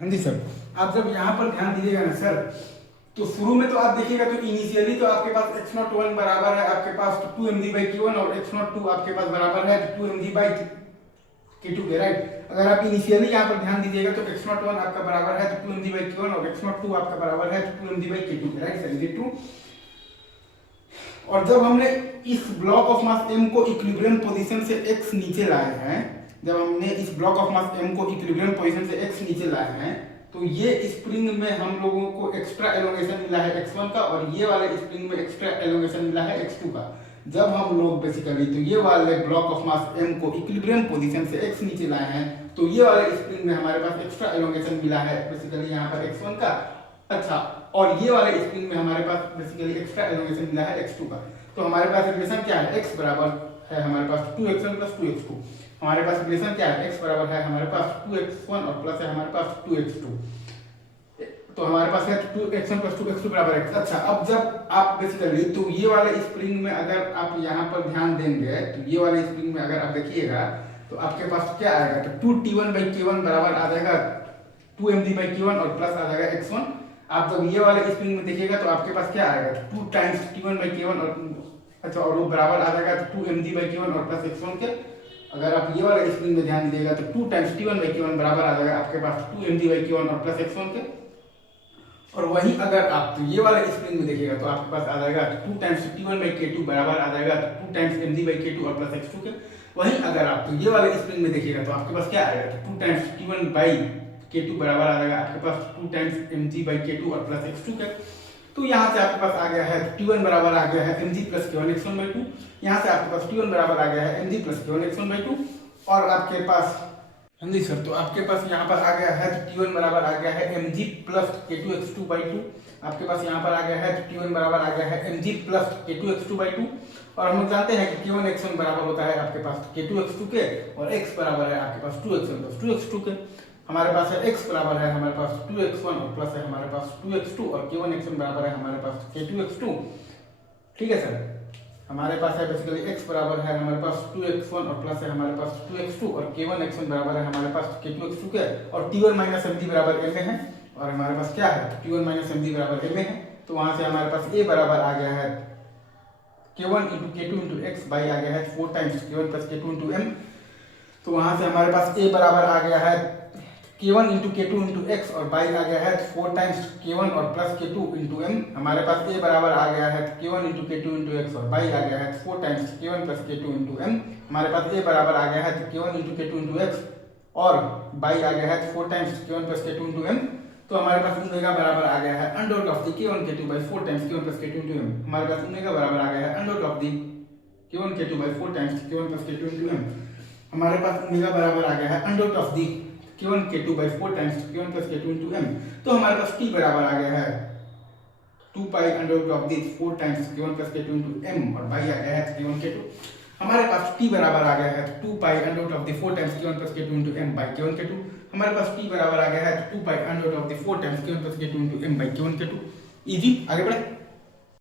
हाँ जी सर। आप जब यहाँ पर ध्यान दीजिएगा ना सर, तो शुरू में तो आप देखिएगा तो इनिशियली तो आपके पास x नॉट वन बराबर है आपके पास 2mg/k1 और x नॉट टू आपके पास बराबर है 2mg/k2 के, राइट। अगर आप इनिशियली यहाँ पर ध्यान दीजिएगा तो x नॉट वन आपका बराबर है 2mg/k1 और x नॉट टू आपका बराबर है 2mg/k2 के, right sir, is it true. और जब हमने इस ब्लॉक ऑफ मास m को इक्विलिब्रियम पोजीशन से x नीचे लाए हैं, जब हमने इस ब्लॉक ऑफ मास m को इक्विलिब्रियम पोजीशन से x नीचे लाए हैं, तो ये स्प्रिंग में हम लोगों को एक्स्ट्रा एलोंगेशन मिला है x1 का और ये वाले स्प्रिंग में एक्स्ट्रा एलोंगेशन मिला है x2 का। जब हम लोग बेसिकली तो ये वाले ब्लॉक ऑफ मास m को इक्विलिब्रियम पोजीशन से x नीचे लाए हैं, तो ये वाले स्प्रिंग में हमारे पास एक्स्ट्रा एलोंगेशन मिला है बेसिकली यहाँ पर x1 का। अच्छा, और ये वाले स्प्रिंग में हमारे पास बेसिकली एक्स्ट्रा एलोंगेशन मिला है x2 का। तो हमारे पास रिलेशन क्या है, x बराबर है हमारे पास 2x1 प्लस 2x2। हमारे पास रिलेशन क्या है, x बराबर है हमारे पास 2x1 और प्लस है हमारे पास 2x2। तो हमारे पास है 2x1 प्लस 2x2 बराबर x। अच्छा, अब जब आप बेसिकली तो ये वाले स्प्रिंग में अगर आप यहाँ पर ध्यान देंगे तो ये वाले स्प्रिंग में अगर आप देखिएगा तो आपके पास क्या आएगा, तो 2t1/k1 बराबर आ जाएगा 2mg/k1 और प्लस आ जाएगा x1। आप जब ये वाले स्प्रिंग में देखिएगा तो आपके पास क्या आएगा, 2 टाइम्स t1/k1 और अच्छा और वो बराबर आ जाएगा 2mg/k1 और प्लस x1 के। अगर आप ये वाले स्प्रिंग में ध्यान दीजिएगा तो 2 टाइम्स t1/k1 बराबर आ जाएगा आपके पास 2mg/k1 और प्लस x1 के। और वही अगर आप तो ये वाला स्प्रिंग में देखिएगा तो आपके पास आ जाएगा 2 टाइम्स t1/k2 बराबर आ जाएगा 2 टाइम्स mg/k2 और प्लस x2 के। वही अगर आप तो ये वाले स्प्रिंग में देखिएगा तो आपके पास क्या आएगा, 2 टाइम्स t1/k2 बराबर आ जाएगा आपके पास 2 टाइम्स mg/k2 और प्लस x2 के। तो यहाँ से आपके पास आ गया है t1 बराबर आ गया है mg प्लस k1 x1/2। यहाँ से आपके पास t1 बराबर आ गया है mg प्लस k1 x1/2। और आपके पास हाँ जी सर, तो आपके पास यहाँ पर आ गया है तो t1 बराबर आ गया है mg प्लस k2 x2/2। आपके पास यहाँ पर आ गया है तो t1 बराबर आ गया है mg प्लस k2 x2/2। और हम लोग जानते हैं कि k1 x1 बराबर होता है आपके पास k2 x2 के और x बराबर है आपके पास 2x1 प्लस 2x2 के। हमारे पास है x बराबर है हमारे पास 2x1 और प्लस है हमारे पास 2x2 और k1 x1 बराबर है हमारे पास k2 x2। ठीक है सर, हमारे पास है बेसिकली x बराबर है हमारे पास 2x1 और प्लस है हमारे पास 2x2 और k1 x1 बराबर है हमारे पास k2 x2 के। और t1 माइनस mg बराबर m है और हमारे पास क्या है, t1 माइनस mg बराबर m है। तो वहां से हमारे पास a बराबर आ गया है k1 into k2 into x by आ गया है 4 times k1 plus k2 into m। तो वहां से हमारे पास a बराबर आ गया है k1 into k2 into x और बाई आ गया है 4 टाइम्स k1 और प्लस k2 इंटू m। हमारे पास a बराबर आ गया है k1 into k2 into x और बाई आ गया है 4 times k1 plus k2 into m। हमारे पास a बराबर आ गया है k1 into k2 into x और बाई आ गया है 4 times k1 plus k2 into m। तो हमारे पास ओमेगा बराबर आ गया है under root of the k1 k2 by 4 times k1 plus k2 into m। हमारे पास ओमेगा बराबर आ गया है under root of the k1 k2 by 4 times k1 plus k2 into m। हमारे पास ओमेगा बराबर आ गया है under root of the k1 k2 by 4 times k1 plus k2 into m। तो हमारे पास t बराबर आ गया है 2 pi under root of the 4 times k1 plus k2 into m और बाई आ गया है k1 k2। हमारे पास t बराबर आ गया है 2 pi under root of the 4 times k1 plus k2 into m by k1 k2। हमारे पास t बराबर आ गया है 2 pi under root of the 4 times k1 plus k2 into m by k1 k2। Easy, आगे बढ़े।